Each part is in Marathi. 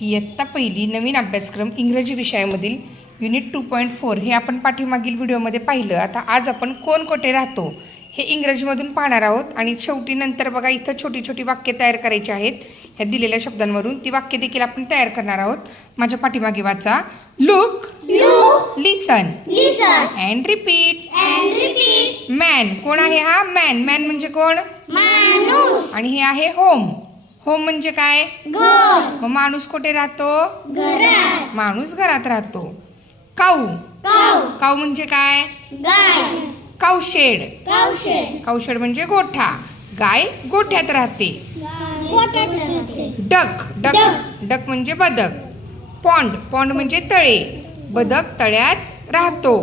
इयत्ता पहिली नवीन अभ्यासक्रम इंग्रजी विषयामधील युनिट टू पॉईंट फोर हे आपण पाठीमागील व्हिडिओमध्ये पाहिलं. आता आज आपण कोण कोठे राहतो हे इंग्रजीमधून पाहणार आहोत. आणि शेवटी नंतर बघा इथं छोटी छोटी वाक्य तयार करायची आहेत. ह्या दिलेल्या शब्दांवरून ती वाक्य देखील आपण तयार करणार आहोत. माझ्या पाठीमागे वाचा. Look listen and repeat. Man कोण आहे हा? मॅन मॅन म्हणजे कोण? आणि हे आहे होम होम म्हणजे काय? मग माणूस कुठे राहतो? माणूस घरात राहतो. काऊ. काऊ. म्हणजे काय? गाय. कावशेड कावशे कावशेड म्हणजे गोठा. गाय गोठ्यात राहते. डक. डक. डक. म्हणजे बदक. पॉन्ड. पॉन्ड म्हणजे तळे. बदक तळ्यात राहतो.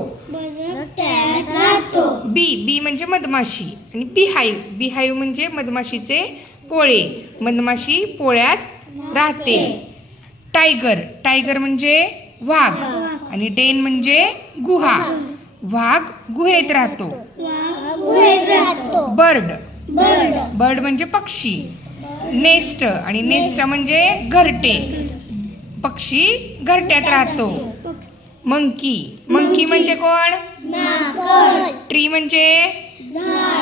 बी. बी म्हणजे मधमाशी. आणि बिहाईव बिहाईव म्हणजे मधमाशीचे पोळे. मधमाशी पोळ्यात राहते. टायगर. टायगर म्हणजे वाघ. आणि डेन म्हणजे गुहा. वाघ गुहेत राहतो. बर्ड. बर्ड बर्ड म्हणजे पक्षी. नेस्ट. आणि नेस्ट म्हणजे घरटे. पक्षी घरट्यात राहतो. मंकी. मंकी म्हणजे कोण? ट्री म्हणजे झाड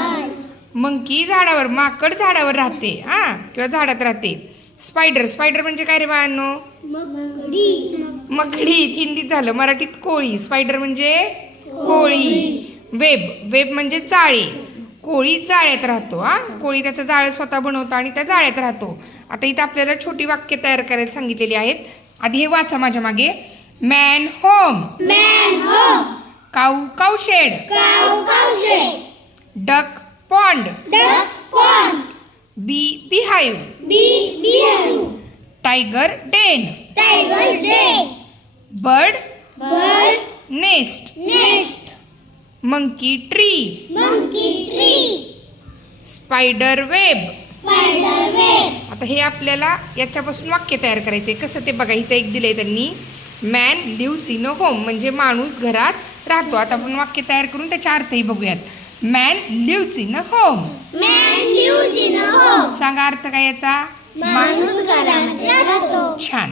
मंकी झाडावर माकड झाडावर राहते हा किंवा झाडात राहते. स्पायडर स्पायडर म्हणजे काय रे बाळांनो? मकडी हिंदीत झालं मराठीत कोळी. स्पायडर म्हणजे कोळी. वेब वेब म्हणजे जाळे. कोळी जाळ्यात राहतो हा. कोळी त्याचं जाळं स्वतः बनवतो आणि त्या जाळ्यात राहतो. आता इथं आपल्याला छोटी वाक्य तयार करायला सांगितलेली आहेत. आधी हे वाचा माझ्या मागे. Man home man home cow cow shed. Cow cowshed duck pond. Duck pond. Bee beehive bee beehive tiger den. Tiger den bird. Bird. Nest. Nest. Monkey tree. Monkey tree. Spider web. Spider web. आता हे आपल्याला याच्यापासून वाक्य तयार करायचं कसं ते बघा इथं एक दिलंय त्यांनी. Man lives in a home म्हणजे माणूस घरात राहतो. आता आपण वाक्य तयार करून त्याचा अर्थही बघूयात. Man lives in a home man lives in a home सांगा अर्थ काय याचा? माणूस घरात राहतो. छान.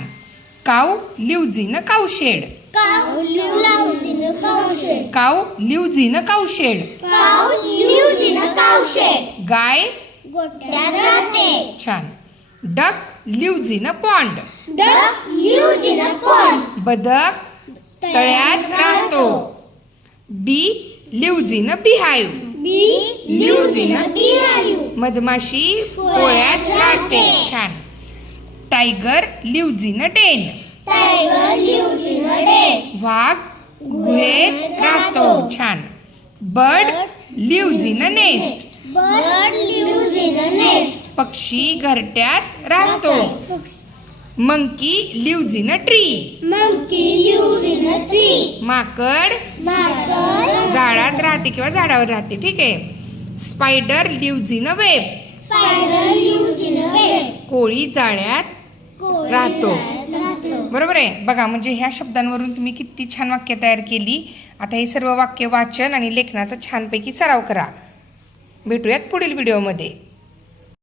Cow lives in a cow shed cow lives in a cowshed cow lives in a cow shed cow lives in a cowshed गाय गोट्यात राहते. छान. Duck lives in a pond duck lives in a pond बदक तळ्यात राहतो. Bee lives in a beehive. मधमाशी पोळ्यात राहते. छान. Tiger lives in a den वाघ गुहेत राहतो. छान. Bird lives in a nest. पक्षी घरट्यात राहतो. Monkey lives in a tree. Monkey lives in a tree. माकड माकड झाडात राहते किंवा झाडावर राहते ठीक आहे? Spider lives in a web कोळी जाळ्यात. राहतो. बरोबर आहे? बघा म्हणजे ह्या शब्दांवरून तुम्ही किती छान वाक्य तयार केली. आता हे सर्व वाक्य वाचन आणि लेखनाचा छानपैकी सराव करा. भेटूयात पुढील व्हिडिओमध्ये.